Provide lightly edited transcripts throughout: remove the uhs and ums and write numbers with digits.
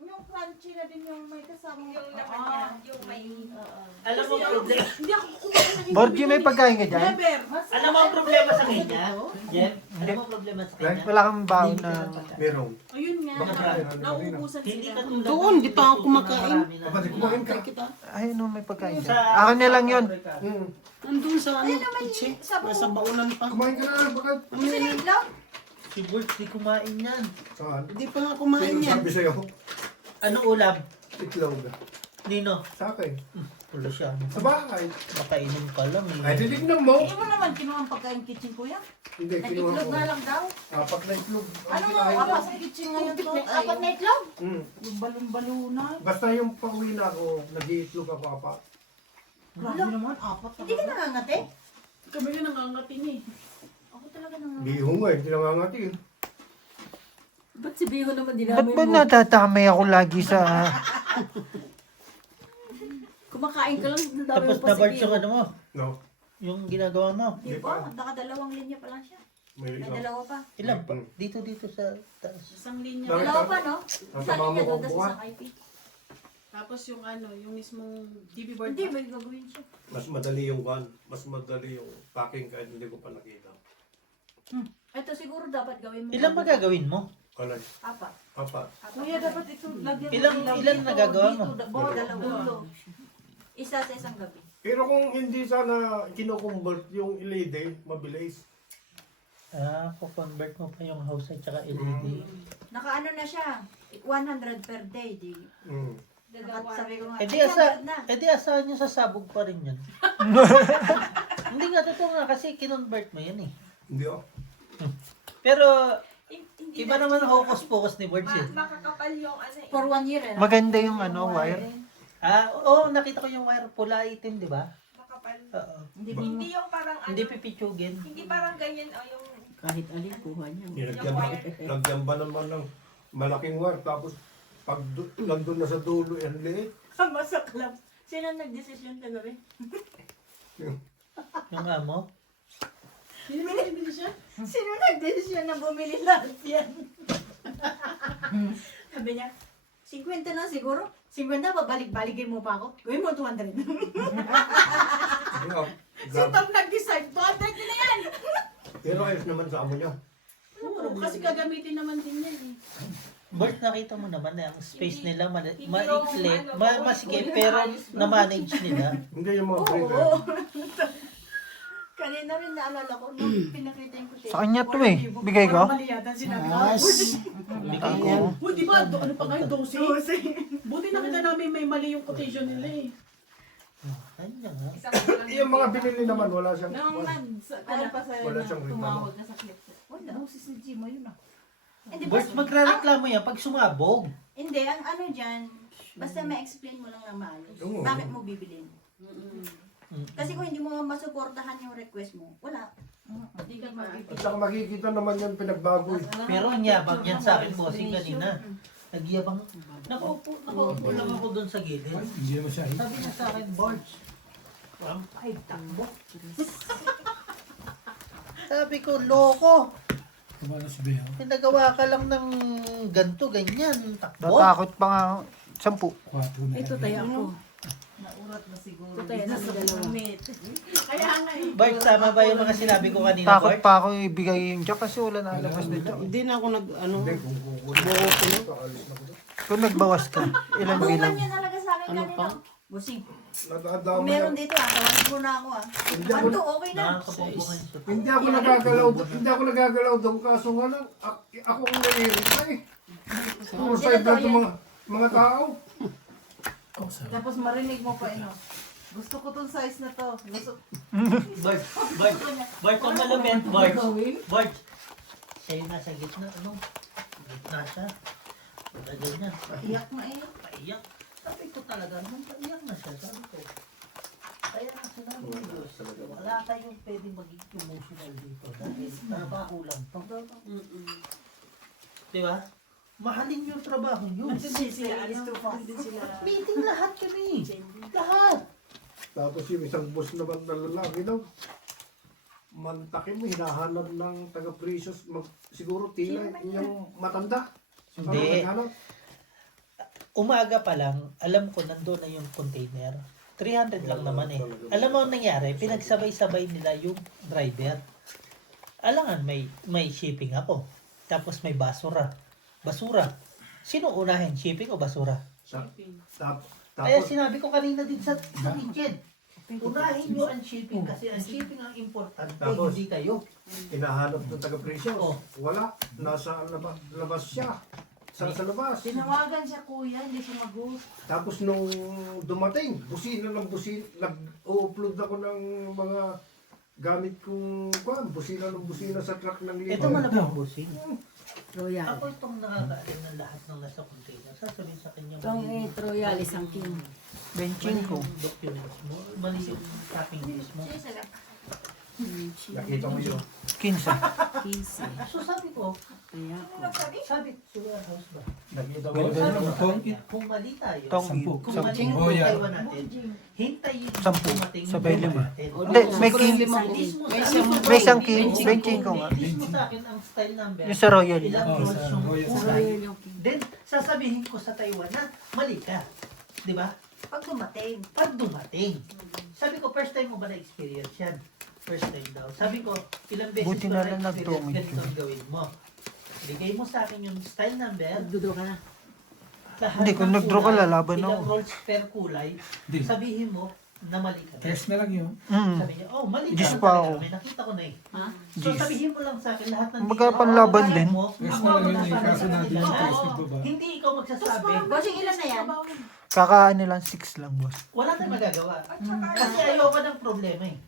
Yung crunchy na din yung may kasama. Yung laman niya, yung may... Alam mo ang problema? Hindi ako kumain ng Borgie, may pagkain ka dyan? Never. Alam mo ang problema sa kanya? Jem, alam mo ang problema sa kanya? Wala kang baon na... Meron. Ayun nga. Baka Nauubusan Hindi sila. ka tulad Doon, di pa ako kumakain. Kapatid, kumain ka. Ay, no, may pagkain Sa dyan. Ako na lang yun. Nandun sa ano, kutsi. Sa baunan pa. Kumain ka na, baka... Gusto na itlog? Si Bert, di kumain yan. Saan? Hindi pa nga kumain Sino yan. sabi sa'yo? Anong ulam? Itlog. Nino? Sa akin. Wala siya. Sa bahay. Makainom ka lang Ay, eh. titignan mo. Hindi mo naman kinuha ang pagkain kitchen, kuya. Hindi, kinuha Nag-itlog ko. na lang daw. Apat na itlog. Ano nga, apat sa kitchen ngayon to? Apat na itlog? Yung balon-balunan. Basta yung pauwi na ako, nag-iitlog ako apat. Grabe naman, apat. Hindi ka nangangati? Kami nga nangangatin eh. Ako talaga nangangati. Biho nga eh, tinangangati eh. Ba't si Biho naman Ba't dinamay ba mo? natatamay ako lagi sa... Kumakain ka lang, dami Tapos mo pa na si Bert Biho. yung ano mo? No? Yung ginagawa mo? Di ba? Nakadalawang linya pa lang siya. May May ikaw. dalawa pa. Ilan pa? Dito sa taas. Isang linya. Bakit? Dalawa pa, no? Ang Isa tama mo linya ko doon, tas buwan. isang IP. Tapos yung ano, yung mismong DB board. Hindi, may gagawin siya. Mas madali yung one. Mas madali yung packing kahit hindi ko pa nakita. Ito siguro dapat gawin mo. Ilan ba gagawin mo? Kalay. Apat. Apat. Kuya, dapat ito lagyan Ilan nagagawa mo? Dalawa. Isa sa isang gabi. Pero kung hindi sana kinoconvert yung LED, mabilis. Kukonvert mo pa yung house at saka LED. Nakaano na siya. 100 per day. Di. Mm. Sabi ko nga, Eh di 300 na. asahan nyo sa sabog pa rin yan. Hindi nga, totoo nga kasi kinonvert mo yan eh. Hindi oh. Pero Hindi iba naman ang hocus-pocus ni Bert eh. makakapal yung ano eh. For 1 year eh. Maganda yung ano, wire. Oo, nakita ko yung wire pula itim, di ba? Makapal. Oo. Hindi Hindi yung parang ano. Hindi pipitsugin. Hindi parang ganyan o yung Kahit alin, kuha niya. Lagyan ba naman ng malaking wire tapos pag nandun na sa dulo, yan liit. Masaklap. Sino nag-desisyon kagabi? Yung amo. Hindi mo nabili siya? Sino nag-desisyon na bumili lahat yan? Sabi niya, 50 na siguro. 50 pa, balik-balikin mo pa ako. Gawin mo 200. Si Tom nag-decide, 200 na yan! Pero ayos naman sa amo niya. Oo, kasi gagamitin naman din yan eh. Bert, nakita mo naman na ang space nila hindi maikli, yung ano, masigit, pero na-manage nila. Hindi yung mga Oo. breaker. Kanina rin naalala ko, nung pinakita yung kutin. Sa kanya to eh. Bigay ko? Parang mali yata sinabi ko. Bigay ko. Uy, di ba? Ano pa ngayon? 12? Buti nakita namin may mali yung quotation nila eh. Kanya nga. isang lang. Yung mga binili naman, wala siyang... Nung ano pa sa'yo Wala na siyang reklamo. tumawag ka sa clip. Wala, boses ni Gimo yun ah. Hindi, Bert, magre-reklamo yan pag sumabog. Hindi, ang ano dyan, basta ma-explain mo lang ng maayos. Oo. Bakit mo bibilin? Kasi kung hindi mo masuportahan yung request mo, wala. Hindi ka At makikita. saka makikita naman yung pinagbago eh. Pero ang yabang yan sa akin, bossing kanina. Nagyabang. Nakaupo lang ako doon sa gilid. Hindi naman siya. Sabi niya sa akin, Bart, ang kahit takbo. Sabi ko, loko. Pinagawa ka lang ng ganto, ganyan, takbo. Natakot pa nga. 10. Ito tayo ako. Naurat na siguro. Ito tayo nasa dalawa. Kaya nga eh. Bart, tama ba yung mga sinabi ko kanina, Takot Bart? pa ako ibigay yung jack kasi wala na labas na jack. Hindi na ako ano. Hindi, kung kukunin ko, alis na ko. Kung nagbawas ka, ilan Bukan bilang? niya talaga sa akin Ano kanina. pa? Busing. Nadadama Kung meron yan. dito tawagin mo na ako Hindi ako- Anto, okay na. Nakakapopo kayo sa Hindi ako nagagalaw doon kaso nga lang, ako ang naiirita eh. Puro side lang yung mga tao. Tapos marinig mo pa ino. Gusto ko tong size na to. Gusto... Bart, ang malapit, Bart. Bart, siya yung nasa gitna, ano? Gitna siya. Tagal niya. Iyak na eh. Paiyak. Sabi ko talaga, nung paiyak na siya, sabi ko. Kaya nga sinabi ko, Diyos, wala kayong pwedeng maging emotional dito dahil trabaho lang to. Di ba? Mahalin yung trabaho nyo. Hindi sila, hindi sila. Meeting lahat kami. Lahat. Tapos yung isang boss naman na lalaki daw, mantakin mo, hinahanap ng taga-precious, siguro tila yung matanda. Hindi. Naghanap. umaga pa lang, alam ko nandoon na yung container. 300 lang naman eh. Alam mo ang nangyari, pinagsabay-sabay nila yung driver. Alangan, may shipping ako. Tapos may basura. Sino unahin, shipping o basura? Kaya Tapos, sinabi ko kanina din sa kitchen, unahin nyo ang shipping kasi ang shipping ang importante, Tapos, hindi kayo. hinahanap ng taga-presyo. Oh. Wala. Nasa labas siya. Sa labas. Tinawagan siya kuya, hindi siya mag-host. Tapos nung dumating, busina nag-upload ako ng mga gamit kong busina sa truck ng Ito libo. malabang bossing. Royal. Ako itong nakakaalim ng lahat ng nasa container. Sasabihin sa kanya, Itong Royal, isang king. Benching ko. yung documents mo, mali yung tracking list mo. Nakita mo yun. 15. 15. So sabi ko, Kaya ako. sabi sa warehouse ba? Nakita mo Pwede yun. naman. Kung mali tayo, Sampu. kung mali yung Royal. Taiwan natin, hintayin yung 10. dumating yung Sabay Taiwan 5. natin. Hindi, may king. Mismo sa May isang king. Benching ko nga. Mismo sa akin ang style number. Yung sa Royal. Ilang Oh, rolls sa yung Royal. kulay. Royal yung king. Then, sasabihin ko sa Taiwan na mali ka. Di ba? Pag dumating. Pag dumating. Sabi ko, first time mo ba na-experience yan? First time daw. Sabi ko, ilang beses Buti ko na lang na-experience, nag-comment ganito ang gawin mo. Bigay mo sa akin yung style number. Nagdudo ka na. Lahat Hindi, kung ng nag-draw ka, kulay, lalaban ilang ako. rolls per kulay, Hindi. sabihin mo na mali ka. Test na lang yun. Sabi niya, oh, mali ka Diyos na pa talaga. ako. May nakita ko na eh. Ha? So, Diyos. sabihin mo lang sa akin lahat ng Kumbaga, panlaban din. mo. Test Ako na lang yun eh. magsasabi Kaso sa natin kanila yung na, test nagbaba. hindi ikaw magsasabi. Bossing, ilan na yan? Kakaano lang 6 lang, boss. Wala tayong magagawa. At saka, Kasi ayoko ng problema eh.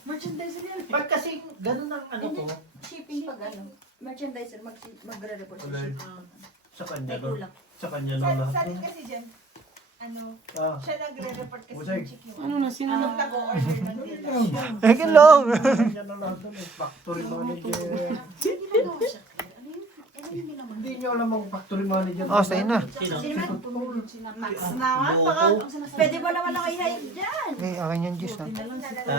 Merchandise yan. Pag kasi ganun ang ano ko, shipping pag ano, merchandiser magre-report Wala. siya. Sa kanya, May no? kulang. Sa kanya Sa, lang sa lahat. atin kasi dyan, ano, Ah. siya nagre-report kasi Busay. ng chicken. Ano na, sino Nung na? nag-order ng nila. Eh, hello! Kanya na lahat. Factory manager. Ginagawa siya. Ano yung ginawa? Hindi nyo alam ang factory manager. Oh, sa'yo na. sino? Max naman, baka Pwede ba naman ako i-hide dyan? Eh, akin yan, Diyos, ha?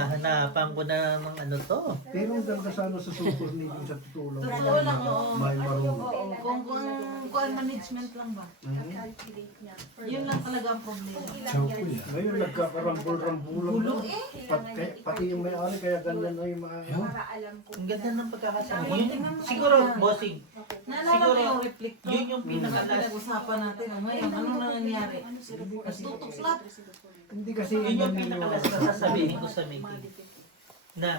Hanapan ko na ng ano to. Pero ang ganda sana sa super league sa tutulong. Totoo lang, oo. May marunong. Kung management lang ba? Yun lang talaga ang problema. Chow ko yan. Ngayon nagkakarambul-rambulan. Gulo Pati yung may-ari kaya ganyan na yung mga... Para alam ko. Ang ganda ng pagkakasama. Yun, siguro, bossing, Naalala ko yung reflector. yun yung pinaka-last. Pinag-usapan natin. Ngayon, ano na nangyari? Tutuklat. Hindi kasi Yun yung yan pinaka-last na sasabihin ko sa meeting. Na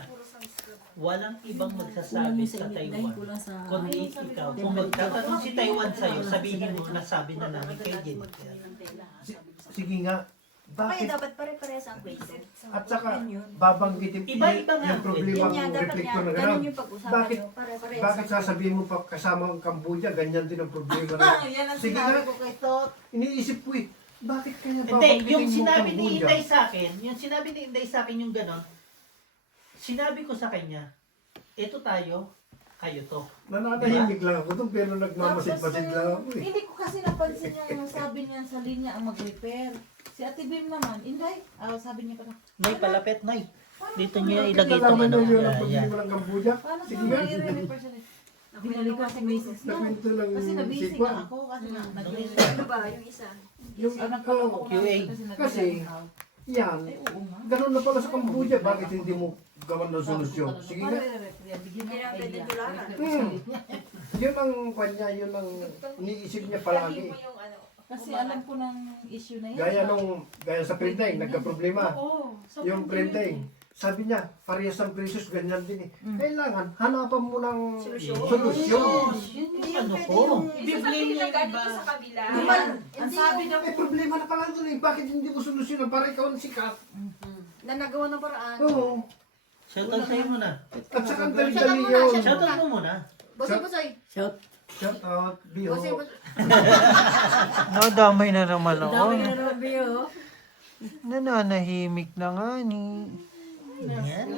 walang ibang magsasabi sa Taiwan. Kundi ikaw. Kung magtatanong si Taiwan sa'yo, sabihin mo, nasabi na namin kay Jennifer. Sige nga. Kaya Bakit? dapat pare-parehas ang kwento. At saka, babanggitin Iba-iba nga. yung problema Yan yan, ng dapat reflector yan. na Ganun gano'n. yung pag-usapan Bakit? nyo. Pare-parehas. Bakit sasabihin mo pa kasama ang Cambodia, ganyan din ang problema na. Yan ang Sige sinabi nga. ko kay Tot. Iniisip ko eh, bakit kaya Hindi, babanggitin yung mo sinabi ni Cambodia? Inday sa akin, yung gano'n, sinabi ko sa kanya, ito tayo, kayo to. Nananahimik lang ako doon, pero nagmamasid-masid lang ako eh. Hindi ko kasi napansin yung sabi niya sa linya ang mag-repair. Si Ate Bim naman, Inday, sabi niya pa na, Nay, palapit, Nay. Dito niya Bakit ilagay itong nalaman ano. mo yun ang Yeah, yeah. problema ng Cambodia? paano Sige sa nga. mag-repair siya? Binali ko si Mrs. niya. Nakwento lang Kasi nabisi si Kwan. nga ako kasi nag-repair. Ano ba, yung isa? Yung ako, QA. Kasi, yan, ganun na pala sa Cambodia, bakit hindi mo gawan ng solusyon? Sige nga. Bigyan Hindi niya na ng pwede idea. dularan. Yun ang kanya, yun ang iniisip niya Lagi palagi. mo yung ano. Kasi alam ko ng issue na yan. Gaya sa printing, nagka-problema. Oo. Yung printing, sabi niya, parehas ang precious, ganyan din eh. Kailangan, hanapan mo ng Solusyon. solusyon. Yun Hindi yung yung ano pwede ko. yung... Bibigyan niya yung ganito iba. sa kabila. Naman, ang Hindi sabi yung- daw, May problema na pala doon eh. Bakit hindi mo solusyonan para ikaw ang sikat? na nagawa ng paraan. Oo. Shoutout sa'yo muna. At saka ang Shoutout dali-dali muna, yun. Shoutout mo muna. Bosoy. Shout. Shout out, Biho. Bosoy. Nadamay na naman Ang ako. dami na Robio. Nananahimik na nga ni... Yan.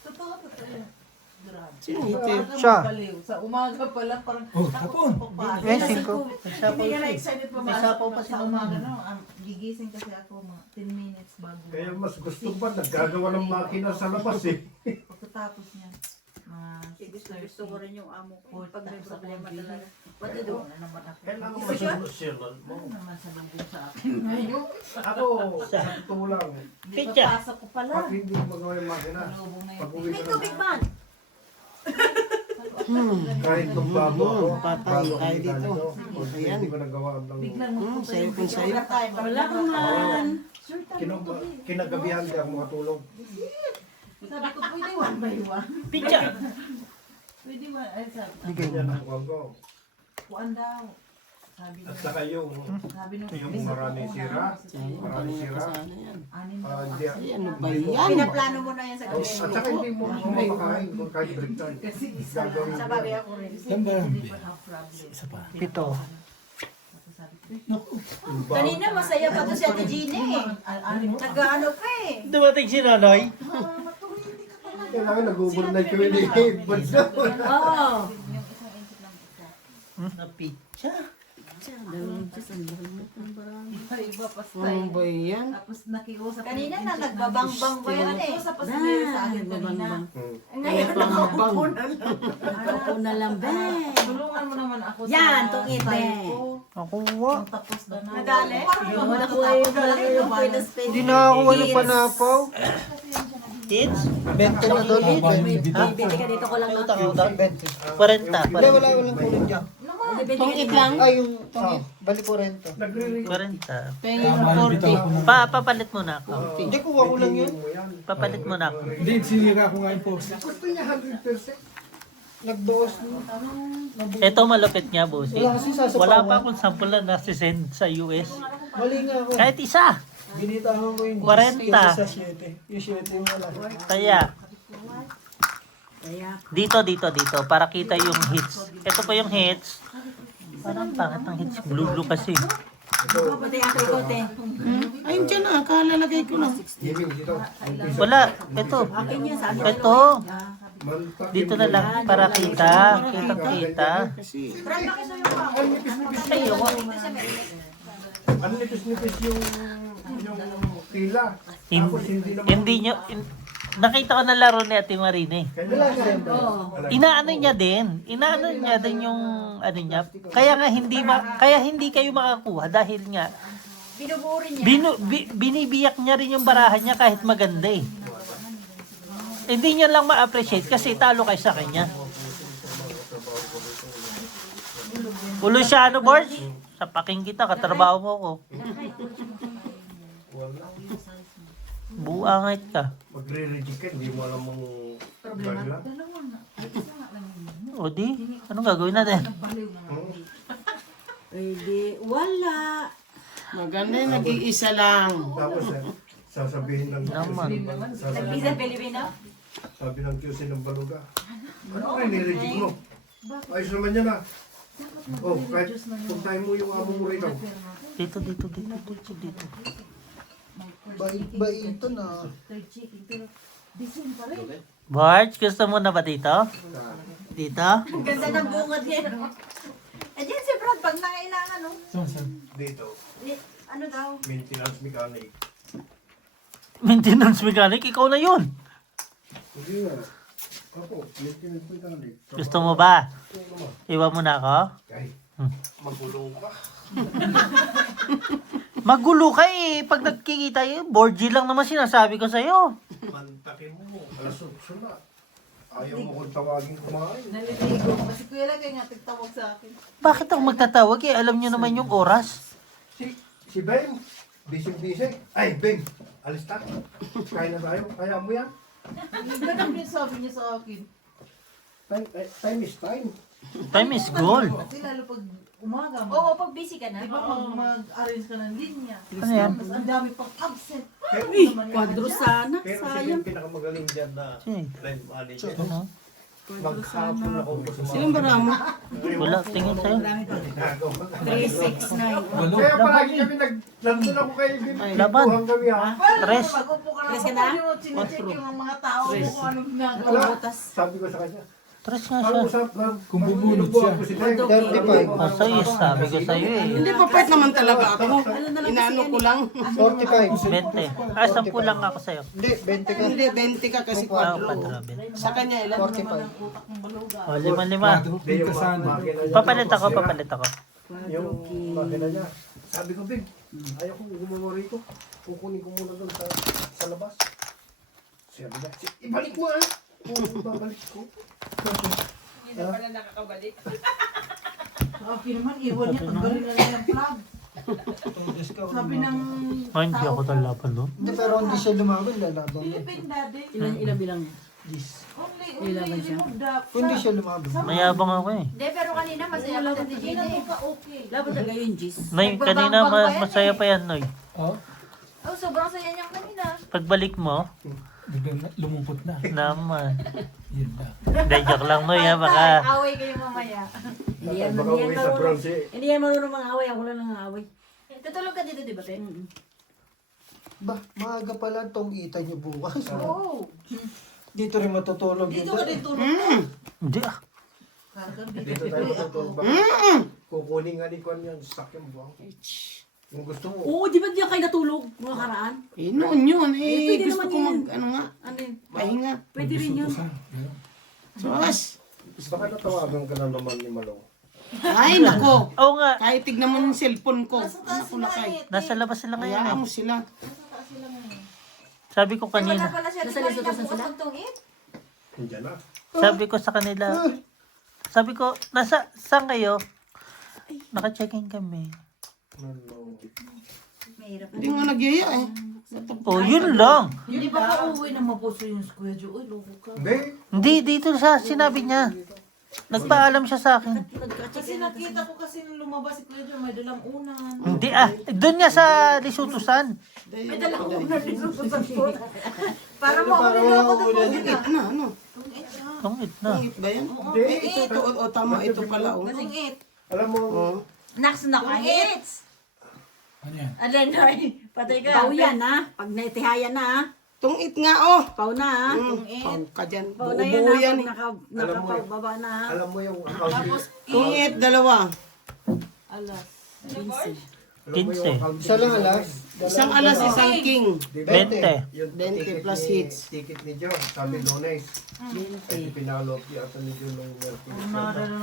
totoo. Siya. Sa umaga pa lang, parang Oh, hapon. Eh, 5. Nagsapaw Hindi ka siya. na-excited pa Nagsapaw pa si sa Mama. umaga, no? Gigising kasi ako mga 10 minutes bago. Kaya mas gusto pa, naggagawa ng makina sa labas eh. Pagkatapos niya, mga Gusto ko rin yung amo ko. Pag may problema talaga. What to do? Wala naman ako. Kailangan masolusyonan mo. Ano naman sabihin sa akin ngayon? Ako, sa totoo lang, Hindi Pitya. pa pasok ko pala. pag hindi mo magawa yung makina, Lubong na pag yung uwi May ka tubig na, man. kahit nung bago ako, patay bago tayo ang dito. ko, Ayan. hindi ko nagawa ng Biglang magpunta sa'yo yung kung video. sa'yo. Wala ko man. kinagabihan di ako makatulog. Sabi ko, pwede one by one. Pitya. Pwede one. Ay, sabi. Bigay mo Yan na. ang kuwan ko. Kuan daw. Sabi At niya. saka yung Sabi nung maraming sira, maraming sira, Anim daw. hindi, Ay, ano ba yan? Pinaplano mo na yan sa at gabi. saka hindi mo makain kung kahit break time. Kasi isa Gagawin Sa ko. bagay ako rin. Hindi pa have problem. Pito. Tapos sabi ko, Kanina masaya pa to si Ate Gina eh. anim ka. Nag-ano pa eh. Dumating si Nonoy. Kailangan nag-overnight kami ni Buds na. Oo. Yung isang inchik lang isa. Na pitya. Iba-iba pa Ano style. ba yan? Tapos nakiusap. Kanina yung na inchik nagbabang-bang pa yan eh. Nakiusap pa si Mary sa akin kanina. Nagbabang-bang. Ngayon nakaupo na. Ako na lang, be. Tulungan mo naman ako Yan, sa tungit, style eh. ko. Nakuha. Ang tapos na na. Nagalit? Yung wala ko ay malaki yung pwede space. Hindi na ako wala panapaw. Kids? Bento na doon. Bibili ka dito ko lang Utang ng utang. 40. 40. Wala, walang kulang dyan. Tungit lang. Ay, yung tangit. Bali 40. 40. Pengen 40. Papalit muna ako. Hindi, kuha ko lang yun. Papalit muna ako. Hindi, sinira ko nga yung post. Gusto niya 100%. Nagdoos na. Ito malupit nga, boss. Wala kasi sasapawan. Wala pa akong sample na nasi-send sa US. Mali nga ako. Kahit isa. Binitahan ko yung 40. sa 7. Yung 7 yung wala. Kaya, Kaya, dito. Para kita yung hits. Ito pa yung hits. Parang pangit ang hits. Blue kasi. pati ako ikote. Ayun dyan ah, kalalagay ko lang. Gaming dito. Wala. Ito. Akin yan, sabi ko. Ito. Dito na lang para kita. Kita. Kasi Brad, makisuyo ka. Ayaw. Ano nipis-nipis yung tila. Hin- Tapos hindi naman. Hindi nyo, nakita ko na laro ni Ate Marine. Kailangan Inaano niya din. Inaano niya din yung ano niya. Kaya nga kaya hindi kayo makakuha dahil nga Binuburin niya. binibiyak niya rin yung barahan niya kahit maganda eh. Hindi niya lang ma-appreciate kasi talo kayo sa kanya. Luciano Borges, sa paking kita, katrabaho mo ko. Buangit ka. magre-reject ka, hindi mo alam mong gagla. Dalawa na. Isa nga lang yun. O di, anong gagawin natin? Baliw naman. Pwede, wala. maganda yung nag-iisa lang. Tapos sasabihin ng Naman. Nag-isa Pilipino? sabi ng QC ng baluga. Ano ka nireject mo? Ayos naman yan ah. Oh, kahit puntahin mo yung amo mo rito. Dito. Bait-bait na. Third chicken. Pero design pa rin. Barge, gusto mo na ba dito? Dito? Ang ganda ng bungad niya. Eh dyan si Brad, pag nangailangan, no? Dito, Ano daw? maintenance mechanic. Maintenance mechanic, ikaw na yun. Hindi nga. Ako, maintenance mechanic. Gusto mo ba? Iwan mo na ako? Ay, magulong ka. Magulo ka eh. Pag nagkikita yun, board G lang naman sinasabi ko sa'yo. Mantakin mo. Alas 8 na. Ayaw mo kong tawagin kumain. Naliligo ko. Kasi kuya lang kayo nga tigtawag sa akin. Bakit ako magtatawag eh? Alam nyo naman yung oras. Si Beng, busy. Ay, Beng, alis na. Kain na tayo. Kaya mo yan. Ganun din sabi niya sa akin. Time is time. Time is gold. Kasi lalo pag umaga mo. Oo, pag busy ka na. Di ba pag mag-arrange ka ng linya? Ano yan? Mas ang dami pang absent. Kwadro sana, Pero si sayang. Beng pinakamagaling dyan na Sige. line manager. Ano? Maghapon ako po sa Sino ba ramo? Wala, tingin sa'yo. ginagawa. 369. Kaya palagi kami nandun ako kay Beng. Laban. Tuhan kami ha. Tres. Mag-upo ka lang. Tres ka na? Hindi mo chinecheck yung mga tao mo kung anong ginagawa. Wala. Sabi ko sa kanya, Tres nga Ang siya. usap na, Kung bubunot siya. ko si Deng. 35. O sa'yo, sabi ko sa'yo eh. Hindi pa pwede naman talaga ako. Inaano ko lang. 45. 20. Ah, 10 lang ako sa'yo. Hindi, 20 ka. Hindi, 20 ka kasi Ah, 4. padrabin. Sa kanya ilan? 45. O, 5. Hindi, yung Kasana. makina niya. Papalit ako, papalit ako. Yung makina niya. Sabi ko, Bing, ayaw ko gumawa rito. Kukunin ko muna doon sa labas. Sabi niya, ibalik mo ah. Oo, babalik ko. Okay naman, iwan niya. Tanggalin na lang yung plug. Sabi ng Ay, hindi ako talapan doon. Hindi, pero hindi siya lumaban, lalaban. Philippine daddy. Ilan bilang niya? Only Ilaban siya. remove the Kung hindi siya lumaban. Mayabang ako eh. Hindi, pero kanina masaya pa sa Hindi Gina na eh. ka okay. Laban talaga yung Gis. Nay, kanina masaya pa yan, Noy. Oh, Oh, sobrang saya niyang kanina. Pagbalik mo, biglang lumungkot na. naman. Yun na. Hindi, joke lang, Noy, ha, baka. Away kayo mamaya. Hindi yan Baka uwi sa bronze. Hindi yan marunong mga away. Ako lang nang away. Tutulog ka dito, di ba, Pen? Ba, maaga pala tong ita niyo bukas. Oo. Dito rin matutulog yun. Dito ka din tulog ka. Hindi ah. Dito tayo matutulog. Kukunin nga ni Kwan yan, stuck yung buwang. Kung gusto mo. Oo, di ba diyan kayo natulog? Mga karaan? Eh, noon yun. pwede Gusto naman ko yan. ano nga, Ano yun? pahinga. Pwede rin yun. Sos. Baka natawagan ka na naman ni Malong. Ay, nako. Oo nga. Kahit tignan mo yung cellphone ko. Nasa Anak ko na kay. Nasa labas sila ngayon Hayaan eh. mo sila. Sabi ko Wala kanina. pala siya. Nasa Di ba lisod niya na sila? bukas ang tungit? Hindi na. Sabi ko sa kanila. Sabi ko, saan kayo? Naka-check-in kami. Ano? Mahirap. Hindi nga nagyaya eh. Oh, yun lang. Hindi ba ka uwi na mapuso yung square Joe? Uy, loko ka. Hindi. Hindi, dito sa sinabi niya. Nagpaalam siya sa akin. Kasi nakita ko kasi nung lumabas si Kuya Joe, may dalang unan. Hindi ah. Doon niya sa Lisutusan. May dalang unan dito sa sakot. Para mo Para ako wala niloko akong doon. ulan. Ito na, ano? Tungit na. Pangit ba yan? Ito, tama, ito pala. Oh. Tungit. Alam mo, Oh. Naks na kahit. Ano yan? Alenoy, patay ka. Pau yan ha. Pag naitihayan na ha. Tungit nga, oh. Pau na ha. Pau ka dyan. Pau na Buo yan yan ha. eh. Nakapababa na ha. alam mo yung account. Tungit, dalawa. Alas. Alam mo 15. yung account. Isa lang alas. Isang alas, isang king. 20. Yung 20 ticket plus ni- hits. Ticket ni Joe, sabi Lunes. Ay, pinalot yata ni Joe nung Mercury.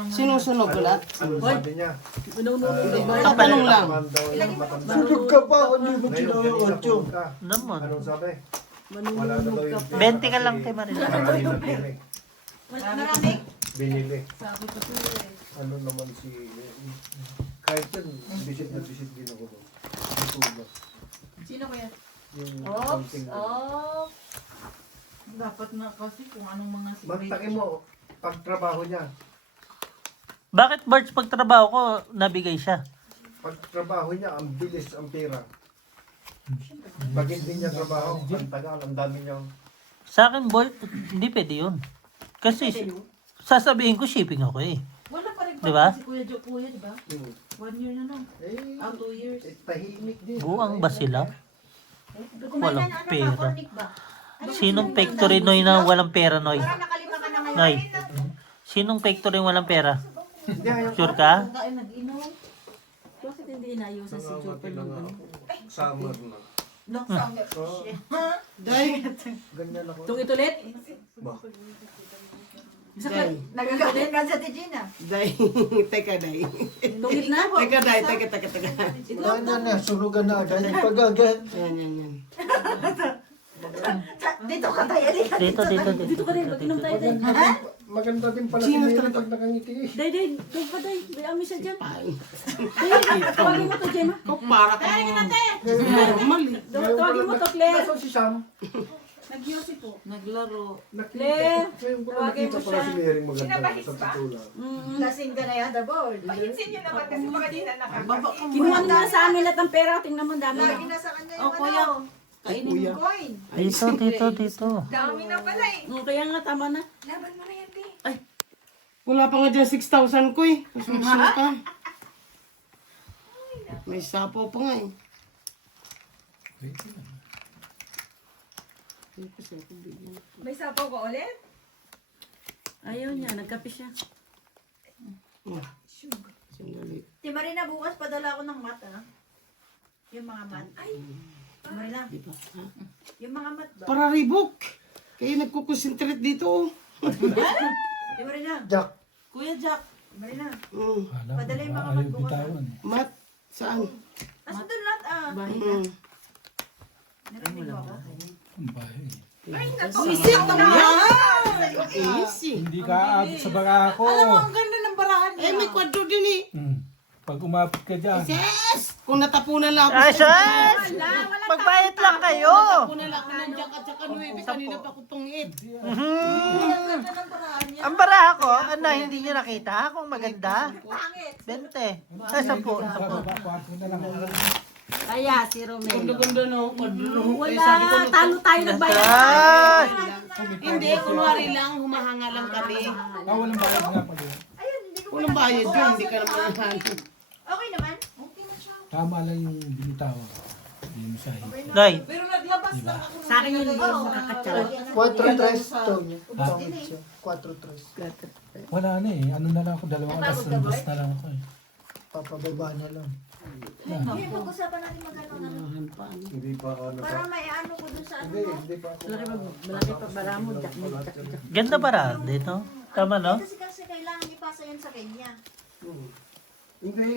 Sinusunog ko lahat. Ano sabi niya? Tatanong lang. Man daw yung matanda. Sunog ka pa, hindi mo Ngayon, tinaw yung kanina 8. pumunta. Naman. Anong sabi? Wala na daw yung 20 ka lang kay Marina. Marami na binili. Marami? Binili. Sabi ko to eh. Ano naman si... Kahit yun, visit na visit din ako doon. Natulog. Sino kaya? Yung Oops. something. Oh. Dapat na kasi kung anong mga Magtaki mo, pagtrabaho niya. Bakit Barts pagtrabaho ko, nabigay siya? Pagtrabaho niya, ang bilis ang pera. Pag hindi niya trabaho, ang tagal, ang dami niyang... Sa akin, boy, hindi pwede yun. Kasi sasabihin ko shipping ako eh. Wala pa rin Diba? si Kuya Joe, Kuya, diba? 1 year na no? Eh, 2 years. tahimik din. Buang ba sila? Kumain Walang na, ano pera. ba? Cornic ba? Sinong factory Noy na walang pera, Noy? Parang nakalima ka na ngayon. Noy, sinong factory walang pera? Hindi, ayaw Sure ka? Kain nag-inom. Bakit hindi inayusan si Chopper ng ano? Summer na. No, summer. Oh, Day. ganyan ako. Tungit ulit? Ba? Day. Nagagalit ka sa Tijina. Day. Teka, day. Tungit na? Teka, day. Teka. Wala na, sunugan na agad. Pag-agad. Yan. Dito ka tayo. Dito ka rin, pag-inom tayo din. Maganda din pala si Sino Mary talaga? pag nakangiti. Day, doon pa day. May amin siya dyan. Pain. Day, tawagin mo to, Gemma. Ikaw para ka normal eh. Tawagin mo to, Claire. Nasaan si Sam? Nag-yosi po. Naglaro. Claire, Ngayon ko tawagin nakita mo pala siya. si Mary maganda sa titulan. Lasing ka na yata, board. Baba ka mo. Kinuha mo na sa amin lahat ng pera. Tingnan mo, ang dami Lagi na. na sa kanya Oh, yung kuya. ano. Kainin Kuya. mo. Coin. Dito. Kaya nga, tama na. Laban mo na yan, Di. Wala pa nga dyan 6,000 ko eh. Kasunod ka. May sapo pa nga eh. May sapaw ka ulit? Ayaw niya, nagkape siya. Sandali. Ti Marina, bukas padala ako ng mat, ah. Yung mga mat. Ay, Ti Marina, Di ba? Ha? yung mga mat ba? Para ribok. Kaya nagkukonsentrate dito. Oh. Ti Marina, Jack, Kuya Jack, Ti Marina. Alam, Padala yung mga ayaw mat bukas. bitawan eh. Mat, saan? Nasa doon lahat, ah. Bahay na. Narinig mo ako? Ang bahay. isip naman! Easy. Hindi ka aabot sa barako. Alam mo, ang ganda ng barahan niya. Eh, may kwadro din eh. Pag umabot ka dyan. Yes! Kung natapunan lang ako. Ay, sus! Magbayad lang kayo! Natapunan lang ako ng jack at saka 9. Kanina pa ko pangit. Ang ganda ng barahan niya. Ang bara ko, ano, hindi nyo nakita kung maganda? 20. Ay, 10. Bababa, kwarto na lang. Kaya, si Romeo. Ganda no, kwadro. Wala, talo tayo nagbayad. Ay! Hindi, kunwari lang, humahanga lang kami. Walang bayad nga pala. Ayun, hindi ko Walang bayad yun, hindi ka naman hanap. Okay naman? Tama lang yung binitawan. Hindi mo sahi. Day, Pero naglabas lang ako. Sa akin yun, hindi ako makakatsara. 4-3 to niya. Pangit siya. 4-3. Wala na eh. Ano na lang ako, 2 oras. Nandus na lang ako eh. Papababa niya lang. Hindi, pag-usapan natin magano ano. Hindi pa ano pa. Para may ano ko dun sa ano. Hindi pa ako. Malaki pa bara mo, jack mo, jack. ganda bara dito. Tama, no? Kasi kailangan ipasa yun sa kanya. Hindi.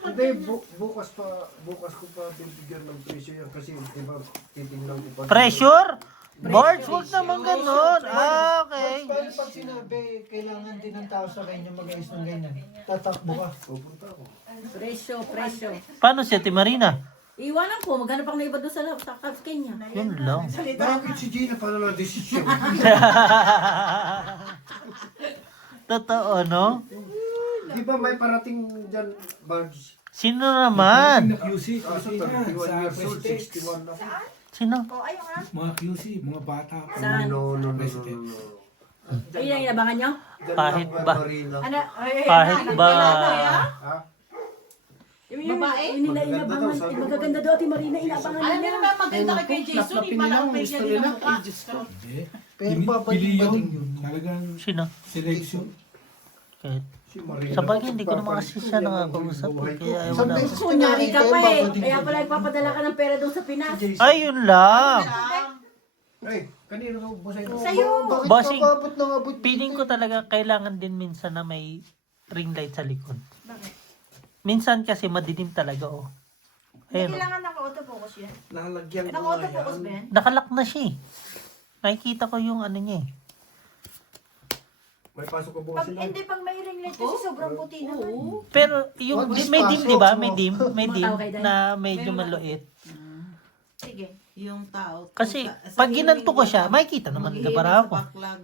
Hindi, bukas ko pa bibigyan ng presyo yan kasi di ba titingnan ko pa. Pressure? Boards, huwag naman ganun. Ah, okay. Paano pag sinabi, kailangan din ng tao sa kanya mag-ayos ng ganyan? Tatakbo ka. Pupunta ako. Presyo. Paano si Ate Marina? Iwanan ko, maghanap ang naiba doon sa Kenya. Yun lang. Bakit si Gina pala na desisyon? Totoo, no? Di ba may parating dyan, Bards? Sino naman? Mga QC, Kaso QC na. 31 Sa years old, Prestige. 61 na. Sino? O, ayun nga. Mga QC, mga bata pa. Saan? No. Ayun ang inabangan nyo? Pahit ba? Ano? Ay, Pahit ba? Ha? Yung inabangan, magaganda daw, Ate Marina, inabangan Alam niyo niya. naman maganda ka kay Jason, Laplapin iba nila, lang gusto bigyan nila. ng mukha. Ay, Diyos ko. Hindi. Pero Pili papating-pating yun. yun. Talagang Sino? selection. Kahit. Si Marina. Sa bagay, hindi ko naman kasi siya nakakausap. Kaya ayaw Isang na. beses Kunyari ka pa eh. papating-pating. Kaya pala ipapadala ka ng pera doon sa Pinas. Ay, yun lang. Ay, kanino mo ba sa'yo? Sa'yo. Bakit Bossing, papabot ng abot? Feeling ko talaga kailangan din minsan na may ring light sa likod. Minsan kasi madilim talaga, oh. Hindi Ayun, oh. kailangan naka-autofocus yan. Lalagyan ko nga Naka-autofocus yan. ba yan? Nakalock na siya, eh. Nakikita ko yung ano niya, eh. May pasok ka bukas Pag, sila. hindi, pag may ring light kasi sobrang puti naman. Pero yung What is may dim, pasok? di ba? May dim Tumatawa kay Day. na medyo maliit. Sige. Yung tao. Kasi sa pag ginanto ko siya, makikita naman maghihiling gabara sa ko. backlog.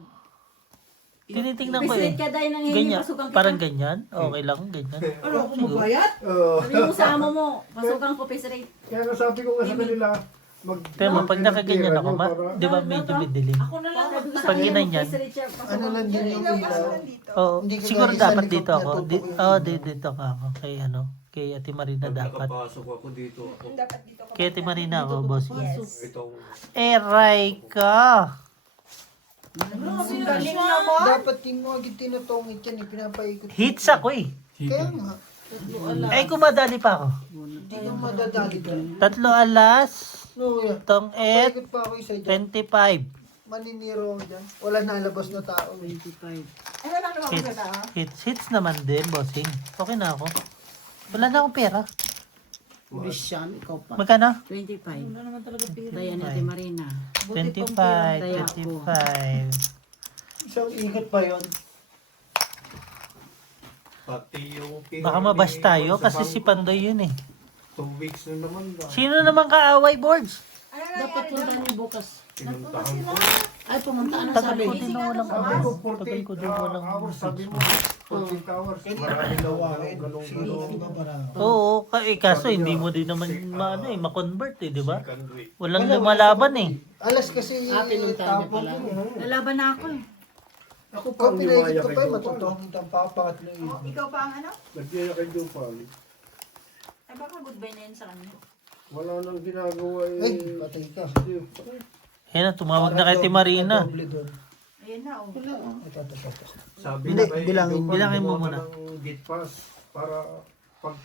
Tinitingnan ko, eh. Bislit ka dahil nang Ganyan, pasukan kita. parang ganyan. Okay lang, ganyan. Ano ako magbayad? Sabi mo sa amo mo, pasukan ko pisrate. Kaya nga sabi ko nga sa kanila, Pero pag nakaganyan ako, di ba medyo dilim? Ako na lang. Sabi ko sa Pag amo mo, ginanyan. pisrate siya. Ano lang yun yung ilaw? Oo, Hindi ko siguro kaya sa dapat likod dito niya ako. tutok yung Oo, ilaw. dito ka ako. Kay Ate Marina dapat. nakapasok ako dito. Kay Ate Marina ako, boss. Itong Eray ka! Galing naman. Dapat yung mga tinutungit yan, pinapaikot. Hits ako, eh. Kaya nga, Ay, kumadali pa ako. hindi ka madadali ka. 3 alas, No, yeah. tong et, Paikot pa ako isa dyan. 25. Maniniro ako dyan. Wala nalabas na tao. 25. Ay, wala naman Hits, maganda. hits naman din, bossing. Okay na ako. Wala na akong pera. Bisyan, ikaw pa. Magkano? 25. Wala naman talaga pera. Daya ni Ate Marina. 25, Kaya 25. Isang ikot pa yun. pati yung... Baka mabas tayo kasi si Pandoy yun, eh. 2 weeks na naman ba? Sino naman kaaway, boards? Ano Dapat nangyari punta doon? niyo bukas. Pinuntahan ko. Ay, pumunta na Tagal sabi. ko din na walang Sabi ko, ano. Tagal ko din walang hours, sabi mo. 14 hours. Marami na ganong-ganong. Oo, kaso hindi mo din naman ma-convert, eh, di ba? Walang lumalaban, eh. Alas kasi pinuntahan niya tapon pala. ko, eh. Nalaban na ako eh. Ako pa Kung ang pinaikot liwaya ko kay pa, Jopal. matutungit ang papangatlo yun. Ikaw pa ang ano? Nagyaya kay Jopal. Ay, baka goodbye na yun sa kanya. Wala nang ginagawa eh. Ay, patay ka. Yan na, tumawag na kay Ate Marina. Doble doon. Ayan na, oh. Ito. Sabi Hindi, na kay bilangin- Jovan, bilangin mo gumawa muna. ka ng gate pass para pag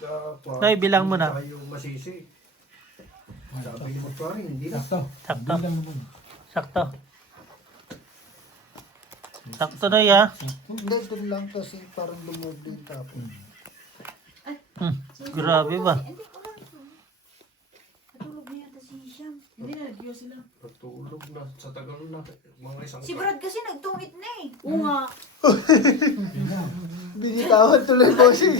Nay, bilang mo na. tayo masisi. Sabi ni Mutwari, hindi na. Sakto. Sakto. Bilang naman. Sakto. Sakto na ya. Hindi, ito lang kasi parang lumog din tapon. Grabe ba? Hindi ko lang. Natulog na yata si Hisham. Hindi na, nag sila. Natulog na sa tagal na. Mga isang Si Brad kasi nagtungit na eh. Oo nga. Binitawan tuloy bossing.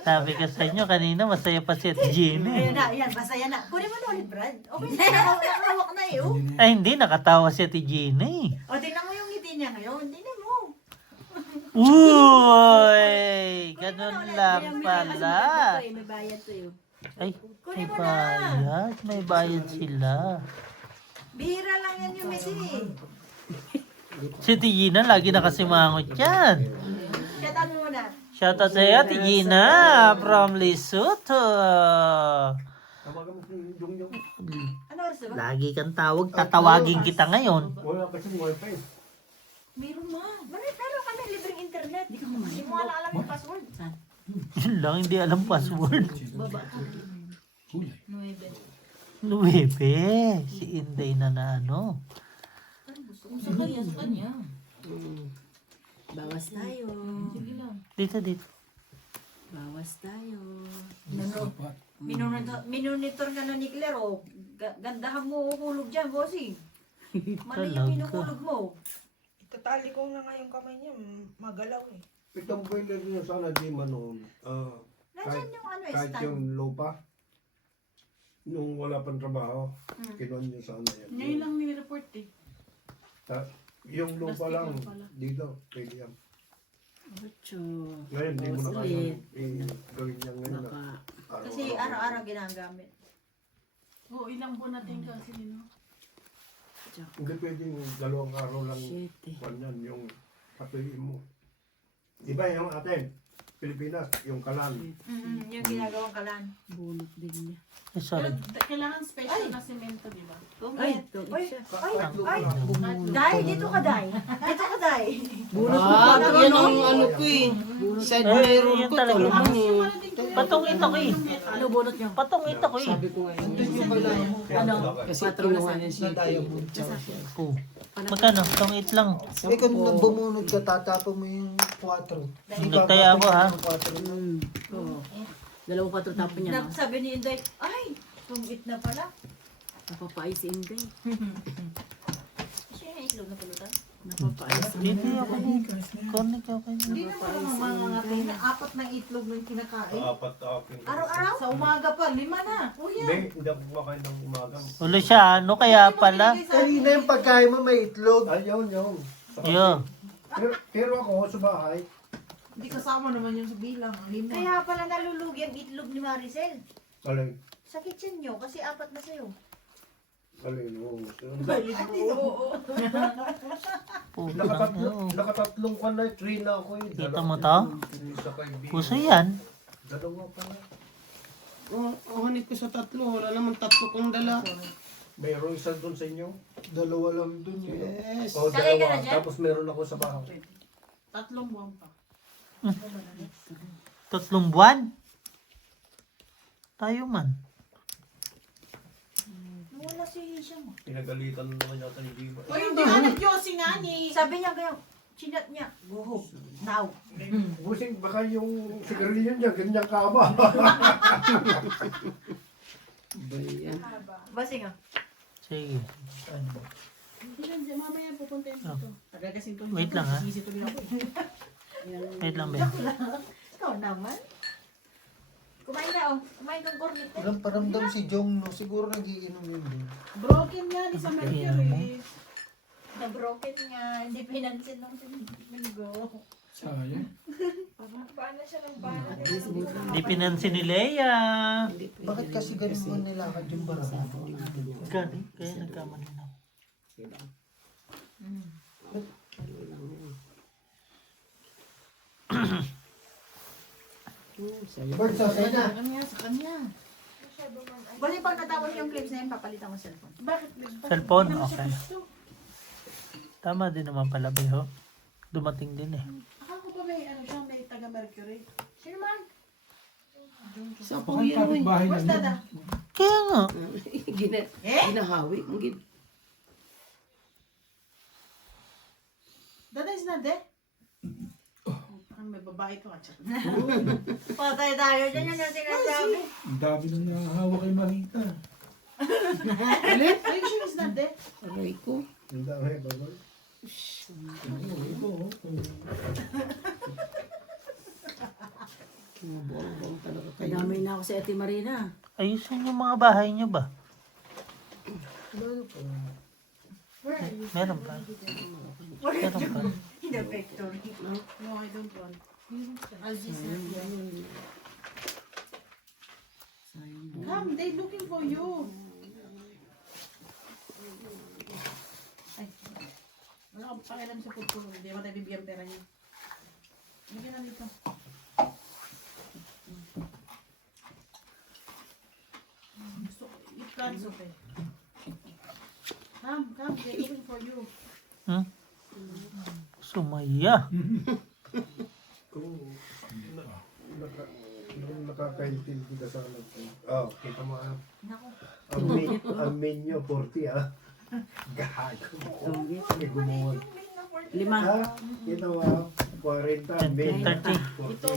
Sabi ko sa inyo kanina masaya pa si Ate Jenny. Ayan na, ayan, basta yan na. Kunin mo na ulit, Brad. Okay na, nakahawak na eh, oh. Ay hindi, nakatawa si Ate Jenny. O, tingnan mo yung ngiti niya ngayon. Tingnan mo. Uy! Ganun lang pala. May bayad sa'yo. Ay, may Kunin mo na. bayad. May bayad sila. Bihira lang yan yung Messi. Si Ate Gina lagi nakasimangot yan. Shoutout mo muna. Shoutout sa Ate Gina from Lesotho. Tamagan mo yung Ano oras na ba? Lagi kang tawag, tatawagin kita ngayon. wala kasi wifi. Meron man. Pero kami libreng internet. Hindi mo alam yung password. Yun lang, hindi alam password. Kulay. 9. Si Inday na ano. Kung sa kanya. Bawas tayo. Sige lang. Dito. Bawas tayo. Sapat. Minonitor ka na ni Claire, oh. Gandahan mo hulog dyan, bossing. Mali yung Talaga. hinuhulog mo. Tatali ko na nga yung kamay niya, magalaw eh. Itong boiler niyo sana di manoon. Nandiyan yung ano, Kahit stand. yung lupa. Nung wala pang trabaho, kinuha niyo sana yan. Ngayon lang ni-report eh. Yung lupa Plastic lang, lang pala. dito, pwede yan. Ocho. Ngayon, di mo na Bawas kaya ulit. gawin niya ngayon. Baka. Kasi araw-araw ginagamit. Oo, ilang buwan natin kasi nino. Hindi pwedeng 2 araw lang Shit. yan, yung patuloy mo. Di ba yung atin, Pilipinas, yung kalan. Yung ginagawang kalan. Bunot din niya. Ay, sorry. Kailangan special na semento, di ba? Ay, Ay, siya. ay, Day, dito ka, Day. Dito ka, Day. Yan ang ano ko eh. Side mirror Yan ko. talaga. Tulog mo eh. Patong ito ko eh. Ano bunot niyo? Patong ito ko eh. Sabi ko nga yun. Ito yung kailangan mo. Ano? Kasi Patro kinuha na niya Na siya. diamond. Oh. Magkano? Tong it lang. Eh kung bumunod ka, tatapon mo yung 4. Nagtaya ako, ha? Oo. Dalawang patro tapon niya. No? Sabi ni Inday, ay, tungit na pala. Napapais si Inday. Siya yung itlog na pulutan. Napapais. Dito ako eh. Cornic ako Hindi eh. naman mga na 4 na itlog ng kinakain. Apat akin. Araw-araw? Sa umaga pa, 5 na. Kuya. Hindi ako kumakain ng umaga. Ulo siya, ano kaya pala? Kanina yung pagkain mo may itlog. Ayun, yun. Yo. Pero ako sa bahay, Hindi kasama naman yung sa bilang. 5. Kaya pala nalulugi ang itlog ni Maricel. alay, Sa kitchen nyo, kasi 4 na sa'yo. alay, no. Putang ina. Nakatatlong ka na, 3 na ako eh. Kita mo to? Isa kay B. Puso yan. Dalawa pa na. Oh, hanip ko sa 3. Wala naman 3 kong dala. Mayroong isa doon sa inyo. 2 lang dun eh. Yes. O, Sakay ka dalawa. na dyan? Tapos meron ako sa bahay. 3 buwan pa. 3 buwan. Tayo man. Wala si Hisham. Pinagalitan naman yata ni Diva. Uy, hindi nga nag-yosi nga ni. Sabi niya kayo, chinat niya, go home, now. Busing, baka yung sigarilyo niya, ganyan kaba. Bayan. Basing ah. Sige. Hindi, mamaya pupunta yun dito. Tagal kasing to. Wait lang, ha? Sisi tuloy ako eh. Wait lang, Ben. Ikaw naman. Kumain na oh. Kumain kang cornet eh. Walang paramdam si Jong, no? Siguro nagiinom yun din. Broken yan, sa Mercury. Na-broken nga, hindi pinansin nung linggo. Sayang. Paano siya ng bala? Di pinansin ni Leia. Bakit kasi ganun mo nilakad yung barang? Gani, kaya nagkamali na. Bird, sasay na. Sa kanya. Bali pag natapos yung clips na yun, papalitan mo cellphone. Bakit? Cellphone? Okay. Tama din naman pala, Beho. Dumating din eh. Akala ko pa may ano siya, may taga-Mercury. Sino man? Sa Baka Paulo eh. kapitbahay Where's na Dada? Kaya nga. Ginahawi. Dada is not there? Parang may babae to at saka. Patay tayo dyan yun yung sinasabi. Ang dami nang nakahawak kay Marita. Are you sure he's not there? Aray ko. Ang dami ba ba? Kinabuang talaga kayo. Damay na ako sa Ate Marina. Ayusin yung mga bahay nyo ba? Meron pa. Meron pa. The factory. No, I don't want. I'll just not here. Come, they looking for you. Ay, wala akong pakialam sa food ko. Hindi mo tayo bibigyan pera niya. Bigyan na dito. Gusto ko, i-plan okay. Come, they're looking for you. Hmm? Sumaya. Kung nakakaintindi ka sa anak ko. Oh, kita mo ah. Ang menu 40 ah. Gago. May gumawa. 5. Ha? Kita mo ah. 40 ang menu. 30. Ito,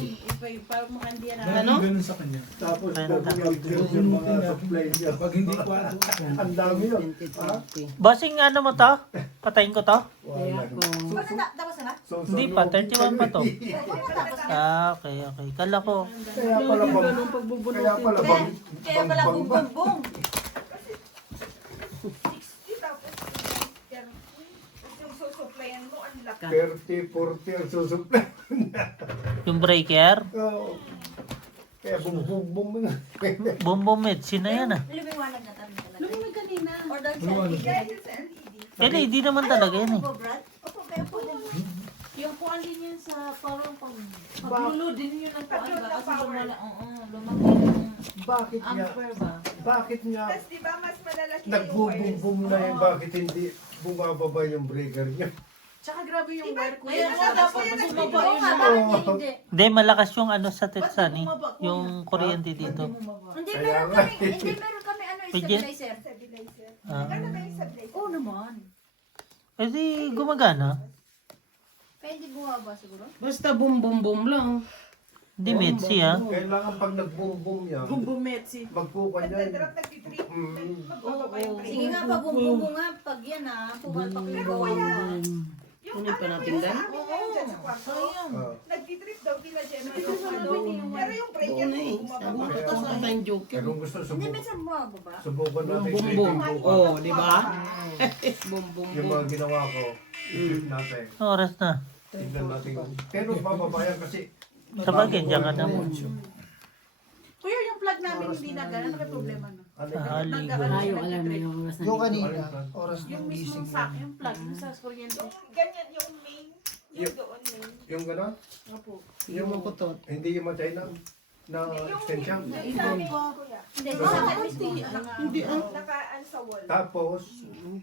parang makandiyan na. Ano? Ganun sa kanya. Tapos nag-observe yung mga supply niya. Pag hindi kwado, Ang dami yun. Ha? Bossing, ano mo to? Patayin ko to? Wala. Tapos na? So, Hindi pa, 31 pa to. Ah, okay. Kala ko. Kaya pala bang... Kaya pala bang... Kaya pala bung-bung-bung. 60 tapos yung susuplayan mo, ang laki. 30, 40 ang susupply. Yung breaker. Oo. Kaya bum-bum-bum nga. Bumbumit. Sino yan ah? Lumiwanag na tayo talaga. Lumimig kanina. Or dahil sa LED. Dahil sa LED. LED naman talaga yan eh. Opo, Brad? Opo, kaya po din. Yung kuan din yan sa parang pag-load din yun ang kuan ba? Kasi lumaki yung Bakit nga? ampere ba? Bakit nga? Tapos di ba mas malalaki Nagbubum-bum na yun. Bakit hindi bumababa yung breaker niya? Tsaka grabe yung wire ko. Kaya nga dapat bumaba Oo yun nga, na. bakit niya hindi? Hindi, malakas yung ano sa Tetsani. Yung kuryente dito. Hindi, Kaya meron nga. kami, hindi, meron kami ano, Pwede. stabilizer. stabilizer. Ah. Magkano ba yung stabilizer? Oo naman. Eh di, gumagana. Kaya hindi bumaba siguro. Basta bum-bum-bum lang. Hindi, Metsi ah. Kailangan pag nag-bum-bum yan, Bumbumetsi. magkukan yan. Nagdadrop nagtitrip. Mm. Magbababa yung break. Sige nga, pag bumbubo nga, pag yan pumalpak yung gawa. Yung Ano yung ano panatin ko dyan? sa amin ngayon dyan sa kwarto. Sayang. Ah. Nagtitrip daw nila Gemma yung ano. Pero yung breaker Doon eh. bumababa. Sabi ko, ito sa tayong joker. Kaya kung gusto, Hindi, minsan bumababa. subukan natin. Bum-bum-bum. i-trip Oo, bukas. di ba? Yung Bum-bum-bum. mga ginawa ko, i-trip natin. Oras na. Tignan natin. Pero bababayan kasi Sabagay, diyan ka naman. Kuya, yung plug namin hindi na gano'n. Ano kayo problema no? ano Ah, ligo. Ayaw, alam mo yung oras na. Yung kanina, oras Yung ng mismong gising sa namin. yung plug, yung sa kuryente. Yung ganyan yung main. Yung doon main. yung gano'n, Opo. Yung makutot. hindi yung matay na extension. Yung sa amin, kuya. Hindi, sa akin mismo. Hindi ah. Nakaan sa wall. Tapos,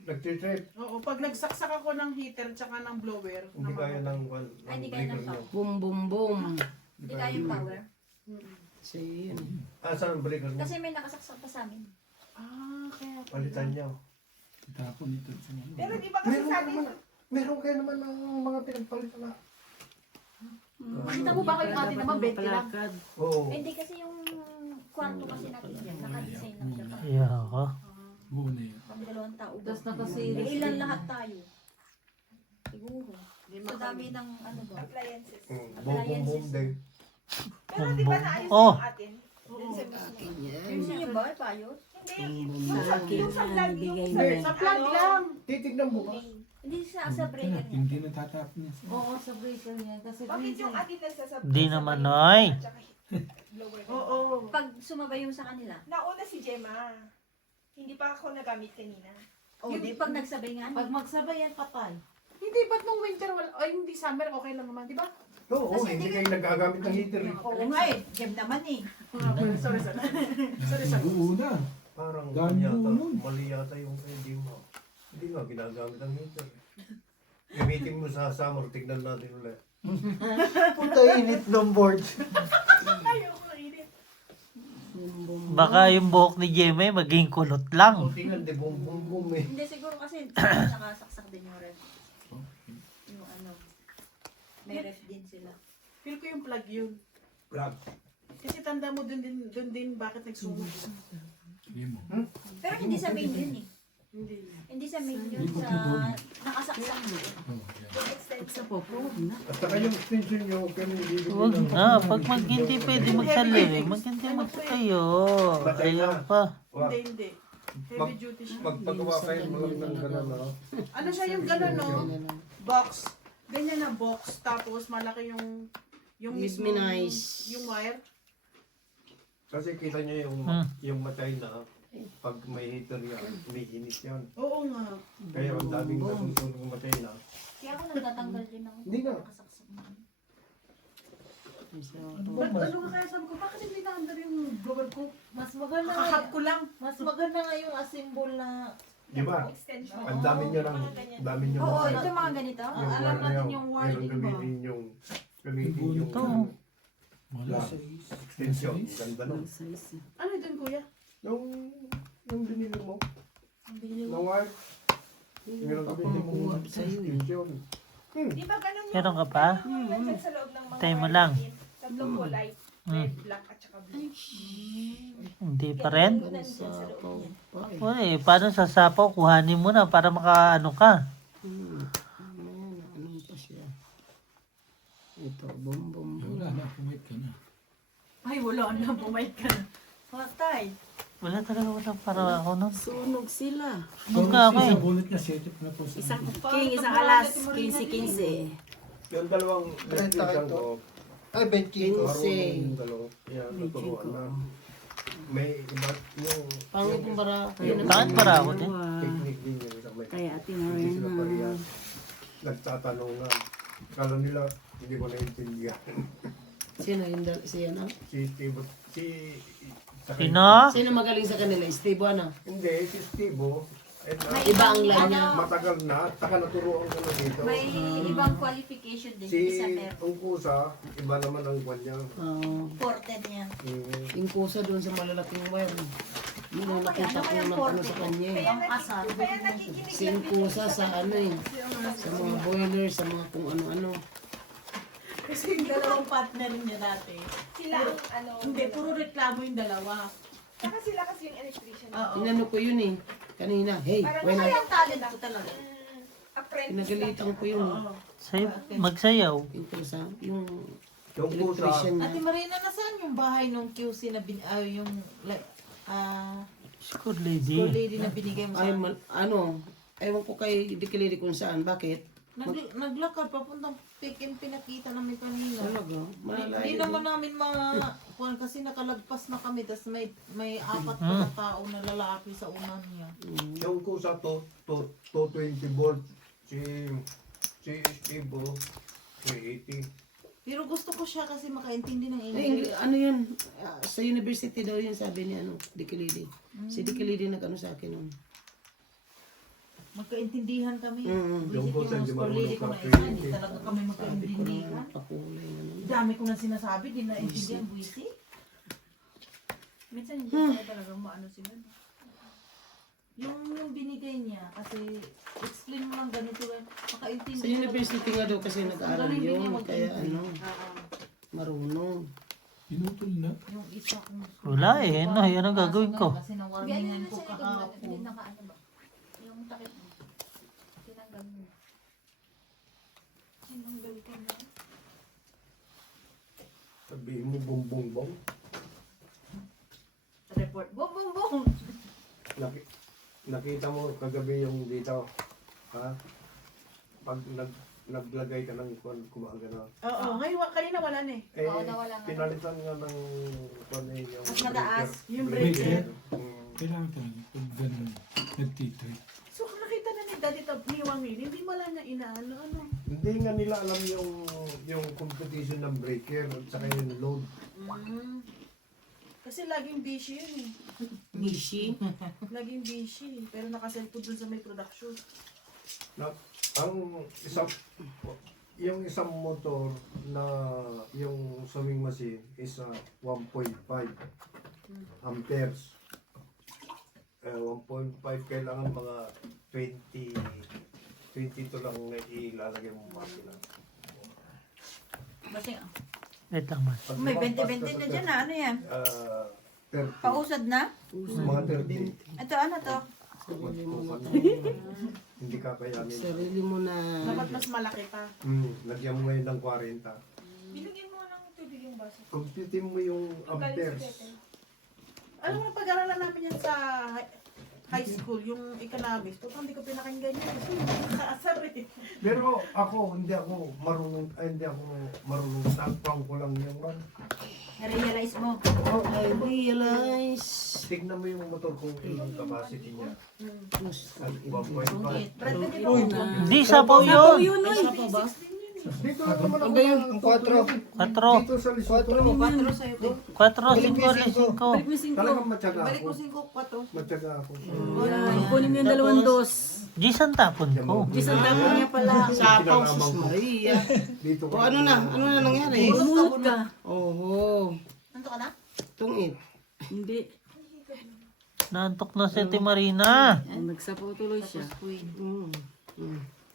nagtitrip. Oo, pag nagsaksak ako ng heater tsaka ng blower. Hindi kaya ng Ay, hindi kaya ng breaker nyo. Bum-bum-bum. Hindi kaya yung power. Kasi yun. Ah, saan ang breaker nyo? Kasi may nakasaksak pa sa amin. Ah, kaya. Palitan nyo. Tapon ito. Pero di ba kasi sabi Meron kayo naman ng mga pinagpalitan na. Makita mo ba kayo natin naman, 20 lang. Palakad. Oo. Hindi kasi yung kwarto kasi natin yan, naka-design lang siya. Yeah ka. Buo na yun. Pang dalawang tao. Tapos nakaseries. Eh, ilan lahat tayo? Siguro. Sa dami ng ano ba? appliances. Bum-bum-bum din. Pero di ba naayos Oh. yung atin? Dun sa mismo. Yung sa inyo ba? Payos? Hindi, yung sa vlog yung Sa plug lang. Titignan mo ba? Hindi sa breaker niya. Hindi na tatapon niya. Oo, sa breaker niya. Kasi Bakit yung minsan, atin nagsasabay? Di naman, Noy. Blower. Oo. Pag sumabay yung sa kanila. Nauna si Gemma. Hindi pa ako nagamit kanina. O, di pag nagsabay nga. pag magsabay yan, patay. Hindi, ba't nung winter, ay hindi summer, okay lang naman, di ba? Oo, hindi kayo nagagamit ng heater. eh. Oo nga eh. Gem naman eh. Sorry. Buo na. Parang Dami yata, nun. mali yata yung hindi mo. Hindi nga ginagamit ng heater. Gamitin mo sa summer, tignan natin ulit. Puta init ng board. Baka yung buhok ni Jemay maging kulot lang. O tingnan, di bum bum bum eh. Hindi siguro kasi nakasaksak din yung ref. Yung ano. May ref din sila. Feel ko yung plug yun. Plug. Kasi tanda mo dun din bakit nagsunog. Hindi mo. Pero hindi sa main yun eh. Hindi. Hindi sa main yun. Hindi ko Sa tudod. nakasaksak. Oh, yan. Sa popo, na. At saka yung extension nyo, kaya bibili Huwag ng... na, pag hindi pwede magsaliri, maganda magsayo. Ayaw pa. Hindi, hindi. Heavy duty siya. Pagpagawa kayo mo lang ng gano'n, no? Ano siya yung gano'n, no? Box. Ganyan na box. Tapos malaki yung mismo Nice. yung wire. Kasi kita nyo yung matay na, pag may heater yan, umiinit yan. Oo nga. Kaya ang daming natutunan ng matay na. Kaya ako nagtatanggal din ako. Hindi na. Nakasaksak na. Ba't ano nga kaya sabi ko, bakit hindi na-under yung blower ko? Mas maganda Kakahap ko lang. mas maganda nga yung assemble na Di ba? Ang dami nyo lang, dami nyo Oo, lang. ito mga ganito. Yung alam wire na natin yun, yung wire, yun ang di ba? gamitin yung Ito. Wala. extension. Ganda nun. Ano dun, kuya? Yung binili mo, na wire. Yun ang gamitin mo extension. Di ba ganun yung Meron ka pa? nandyan sa loob ng mga Tayo mo wire lang. natin? Tatlong kulay. Red, black, at saka blue. Hindi pa rin? Nandyan sa loob niya. Wala eh, paano sa sapaw, kuhanin mo na para makaano ka. Anong pa siya? Ito, bum bum bum. Wala na, pumait ka na. Ay, wala na. Bumait ka na. Patay. Wala talaga wala para ako nun. Sunog sila. Sunog nga ako eh. Isang bullet na set up na po sa... Isang king, isang alas, 15-15. Yung dalawang extension ko, Ay, 25. marunong yung dalawa. Yan, naturuan na. May iba yung Pangit yung para kayo na. Bakit para ako din? technique din yun sa may Kaya ate hindi sila Marina. parehas. Nagtatanong nga. Kala nila, hindi ko naintindihan. Sino yung si ano? Si Steve, sa Sino? Sino magaling sa kanila? Steve ano? Hindi, si Steve, Iba ang line niya. matagal na, taka naturuan ko na dito. May ibang qualification din. Si Isa meron. Ungkusa, iba naman ang kwan niya. Ported niya. Yung kusa doon sa malalaking wire. Hindi na nakita ko ng ano sa kanya eh. Ang asar. Kaya nakikinig Si yung kusa sa ano eh. Sa mga boiler, sa mga kung ano-ano. Kasi yung dalawang partner niya dati. sila ang ano. Hindi, puro reklamo yung dalawa. Saka sila kasi yung electrician. Oo. Inano ko yun eh. Kanina. Hey, Parang when kaya I... ang talent ko talaga. Apprentice. Pinagalitan ko yun. Oo. Magsayaw. Yung kusa. Yung Yung kusa, electrician niya. Ate Marina, nasaan yung bahay nung QC na yung like School school lady. lady na binigay mo Ay, sa ano, ewan ko kay Dikiliri kung saan. Bakit? naglakad papuntang Pekin, pinakita namin kanina. Talaga? Hindi Malayo. naman namin kuwan kasi nakalagpas na kami tapos may apat pa na tao na lalaki sa unan niya. yung kusa 220 volt, si Steve, 380. Pero gusto ko siya kasi makaintindi ng Ay, English. ano yun? Sa university daw yun sabi ni ano, Dikiliri. Si Dikiliri nag-ano sa akin nun. Magkaintindihan kami. Mm. Visit Yung yung di school lady ko na marunong isa, hindi talaga kami magkaintindihan. Pakulay na naman. Dami ko na sinasabi, di na intindihan, buwisi. Minsan hindi tayo talaga maano sila. Yung binigay niya, kasi explain mo lang ganito lang, makaintindi. Sa university nga daw kasi nag-aaral Galing din niya yun. Kaya mag-intindi. ano, marunong. Pinutol na. Yung isa kong... Wala eh, ano, yan ang gagawin ko. Kasi Ganyan nawarningan na ko sa likod mo. Hindi kahapon. nakaano ba? Yung takip mo. Tinanggal mo. Tinanggal ko na. Sabihin mo, bong bong bong. Report. Boom, boom, boom. Nakita mo kagabi yung dito, ha? Pag naglagay ka ng kumagana. Oo, ngayon kanina wala na eh. Oo, nawala nga. Pinalitan nga ng kung ano yung Mas mataas. Yung breaker. Mm. Kailangan talaga pag ganun nagtitreat. So nakita na ni Daddy Tab ni Wangin, hindi wala na inaano ano. Hindi nga nila alam yung competition ng breaker at saka yung load. Kasi laging busy yun eh. Mishi. Laging busy. Pero nakaselfo dun sa may production. Ang yung isang motor na yung sewing machine is 1.5 amperes. 1.5 kailangan mga 22 lang na ilalagay mo makina. Basta Wait lang man. Pag may lumampas 20-20 ka na sa dyan na. Ano yan? 30. Pausad na? Mga 30. Ito ano to? Hindi kakayanin. Sarili mo na. Dapat mas malaki pa. Lagyan mo ngayon ng 40. Binigyan mo ng tubig yung baso. Computin mo yung amperes. Alam mo, pag-aralan namin yan sa high school, yung economics. Total, hindi ko pinakinggan yan. Kasi nakasar eh. Pero ako, hindi ako marunong. Takpang ko lang yung one. Realize mo. Oh, I realize. Tignan mo yung motor kung ilang capacity niya. 1.5. Brad, pwede ba ako na? Hindi, sapaw yun. Dito lang naman ako. Ang 4. 4. Dito sa Lesotho. 4 sa'yo, te. 4, 5, 5. Talagang matyaga Balik mo ako. 5, 4. Matyaga ako. Kunin mo yung dalawang dos. Gisan tapon ko. Isang tapon niya pala. Sapaw, sus Maria. Dito O ano na? Ano na nangyari? Bumunot ka. Oo. Nandito ka na? Tungit. Hindi. Naantok na si Ate Marina. Nagsapaw tuloy siya. Mm.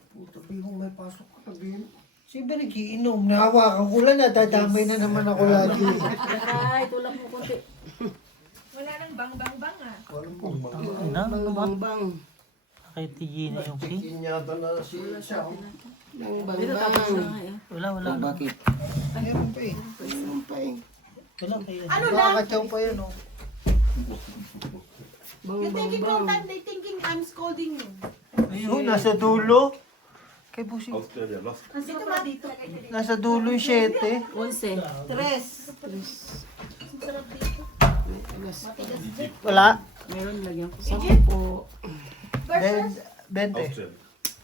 Puta, yung may pasok ko sabihin. Siyempre nagiinom. Nahawakan ko lang. Nadadamay na naman ako lagi. Ay, tulak mo konti. Wala nang bang-bang-bang ah. Walang pong mga. Na, Bang bang bang. kay Tigina yung si. Tikin yata na siya. Bang bang Dito tapos bang. na nga eh. Wala, wala. Bakit? Meron pa eh. Ano pa eh? Wala kayo. Ano na? Nakakatsaw pa yun oh. Bang You're bang thinking bang. long time, they thinking I'm scolding you. Ayun, nasa dulo. Kay Busing. Dito ba dito? Nasa dulo yung 7. 11. 3. Wala. Meron lagyan ko. 20.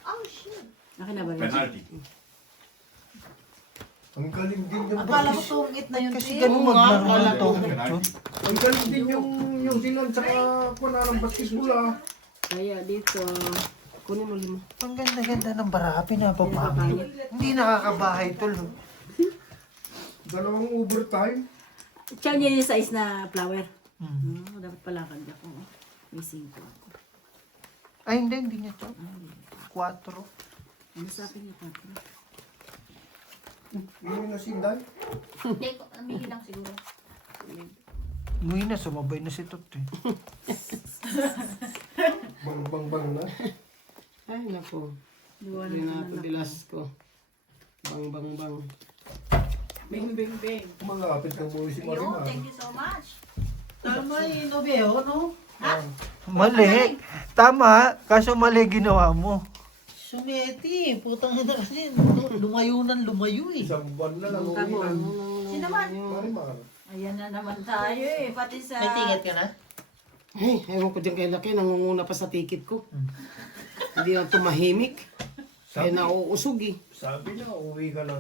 Oh shit. Akin na ba rin? Ang galing din yung Akala ko tungit na yun, Kasi te. ganun maglaro na to. Ang galing din yung sinan sa kuna ng basketball ah. Kaya dito. Kunin mo 5. Ang ganda-ganda ng barapi na papangit. Hindi nakakabahay tol. Dalawang overtime. Tsaka niya yung size na flower. Dapat pala kanya ko. May 5 ako. Ay hindi niya to. 4. Ano sa akin yung 4? Yun na sinday. Hindi, amigin lang siguro. Umuwi na, sumabay na si Tot eh. Bang bang bang na. Ay, nako. Renato Velasco. Bang bang bang. Bing, bing, bing. Malapit ng muli si Yo, Marimar. thank you so much. Tama yung nobeo, no? Mali. Tama, kaso mali ginawa mo. Sumeti, putang ina kasi. Lumayo ng lumayo eh. Isang buwan na lang uwi na. Sinaman. Marimar. Ayan na naman tayo eh. Pati sa... May ticket ka na? Ay, ewan ko dyan kay Laki. Nangunguna pa sa ticket ko. Hindi na tumahimik. Kaya nauusog eh. Sabi niya, uwi ka lang.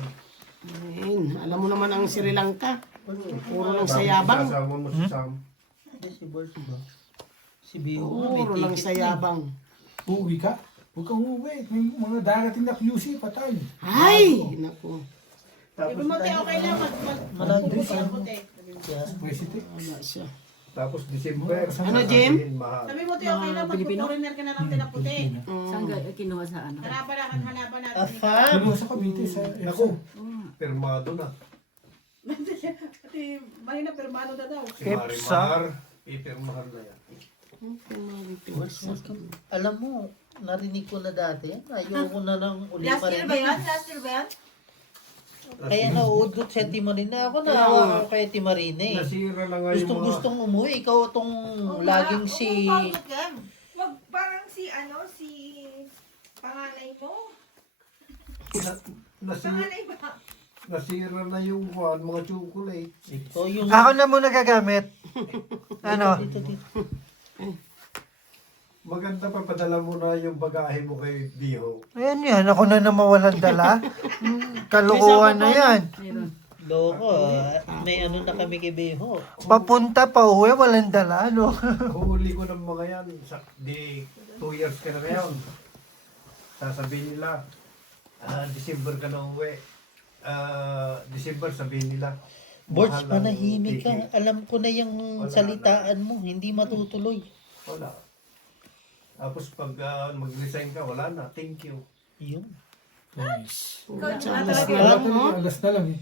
Ayun, alam mo naman ang Sri Lanka. Puro lang sayabang. Sasama mo si Sam. Si Boss ba? Si Bio nga, may Puro lang ticket na sayabang. Uuwi ka? Huwag kang uuwi. May mga darating na QC, patay. Ay! Naku. Sabi mo, te, okay lang. Malagi Mag-ubus ako, te. Pwesite. Wala siya. Tapos December. Ano, Jim? sasabihin, mahal. Sabi mo, te, okay lang. Mag-foreigner ka na lang, te, na puti. Saan ka kinuha sa ano? Hanapan natin. Afam! Pero sa Cavite, sa Naku, pirmado na. Ate, mahina, permano na daw. Si Kepsa. Marimar, ipirmahan na yan. Alam mo, narinig ko na dati. Ayoko na lang uli Last pa year rin. ba yan? Last year ba yan? Kaya nauudot si Ate Marina. Ako naawa ko kay Ate Marina eh. Nasira lang nga yung mga... Gustong umuwi. Ikaw tong laging si... Wag parang si panganay mo. Nasira, Panganay ba? nasira na yung mga chocolate. Ikaw yung... Ako na muna gagamit. Ano? Dito. Maganda pa, padala mo na yung bagahe mo kay Biho. Ayan yan, ako na mawalan dala. Kalukuhan na yan. Meron. Loko, may ano na kami kay Beho. Papunta pa uwi, walang dala, no? Huli ko ng mga yan. 2 years ka na ngayon. sasabihin nila, December ka na uwi. December sabihin nila, Borge, mahal ang manahimik ka. ticket. Alam ko na yung Wala salitaan mo. Hindi matutuloy. Wala. Tapos pag mag-resign ka, wala na. Thank you. Yun. Alas Talaga na lang, lang, no? alas na lang eh.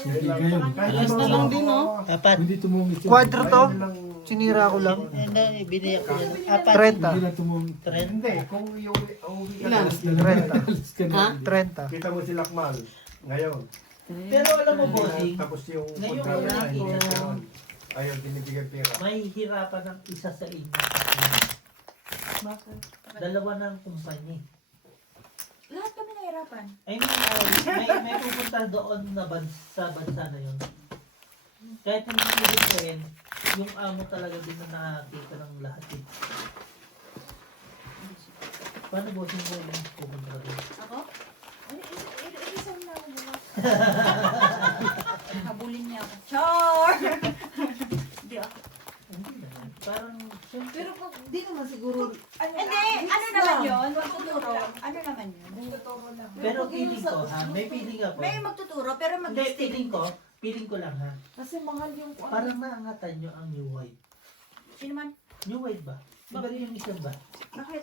Hindi ngayon. Alas na lang din, no? Apat. Hindi tumungit yun. Quadro to? Ayun lang. Sinira ko lang. Biniyak ko yan. Apat. 30. Hindi lang tumungit. Hindi, kung uwi ka Ilan? na, Alas na lang. Alas ka na. Ha? 30. kita mo si Lakmal ngayon. Pero alam mo, bossing, Tapos yung Ngayon, kontrata wala na eh. yun. Ayaw binibigay pera. may hirapan ng isa sa inyo. Bakit? Dalawa ng kumpanya. Lahat kami nahirapan. I mean, may pupunta doon na sa bansa na yun. Kahit hindi pwede ko rin, yung amo talaga din na nakakita ng lahat eh. Paano bossing mo yung pupunta ka doon? Ako? Isang na ako bukas. Habulin niya ako. Char! Hindi ako. Hindi naman. Parang, siyempre, Pero kung di naman siguro, Hindi, ano naman yun? Magtuturo. Ano naman yun? pero feeling ko ha, may feeling ako. May magtuturo, pero Hindi, feeling ko lang ha. kasi mahal yung Parang naangatan nyo ang New White. Sino man? New White ba? Iba rin yung isang ba? Bakit?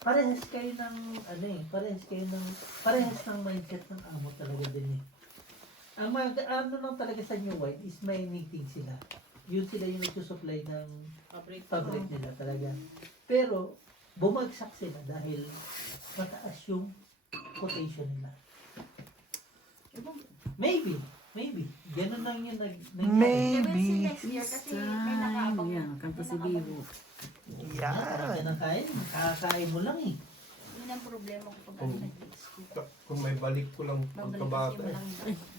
Parehas kayo ng, parehas ng mindset ng amo talaga din eh. Ang ano lang talaga sa New White is may meeting sila. Yun sila yung nagsusupply ng fabric nila talaga. Pero, bumagsak sila dahil mataas yung quotation nila. Maybe. Ganun lang yun. Maybe. Next year kasi may nakaabang. Kanta si Bibo. Yan. Ang kain. Kakakain mo lang eh. Yun ang problema ko pag Kung, nag-school. kung may balik ko lang Babalik pagkabata. kasi walang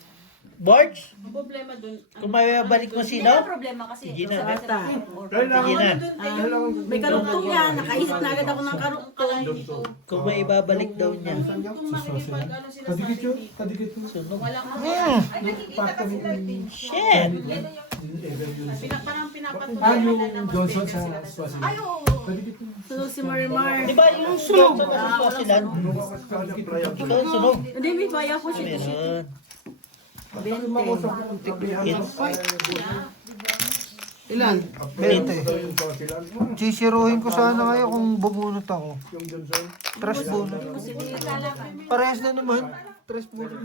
Borge, Ang problema dun, kung may balik mo Hindi sino? ang problema kasi Sige ito na. sa bata. Sige na. May karugtong yan. Nakaisip na agad ako ng karugtong. Kung may ibabalik daw niya. kung makikipag ano sila sa Kadikit yun. akin, Kadikit yun. Sunog. walang Ay, nakikita kasi natin. Shit! parang pinapatuloy Ah, yung nila na Johnson mag-stay sa sila doon. Swaziland. Ay, oo. Kadikit yun. Sunod si Marimar. Di ba yung sunog sa Swaziland? Ikaw ang sunog. Hindi, may baya ko siya. Meron. Ilan? 20. Sisiruhin ko sana kayo kung bubunot ako. Yung Johnson. Tres bunot. Parehas na naman. Tres bunot.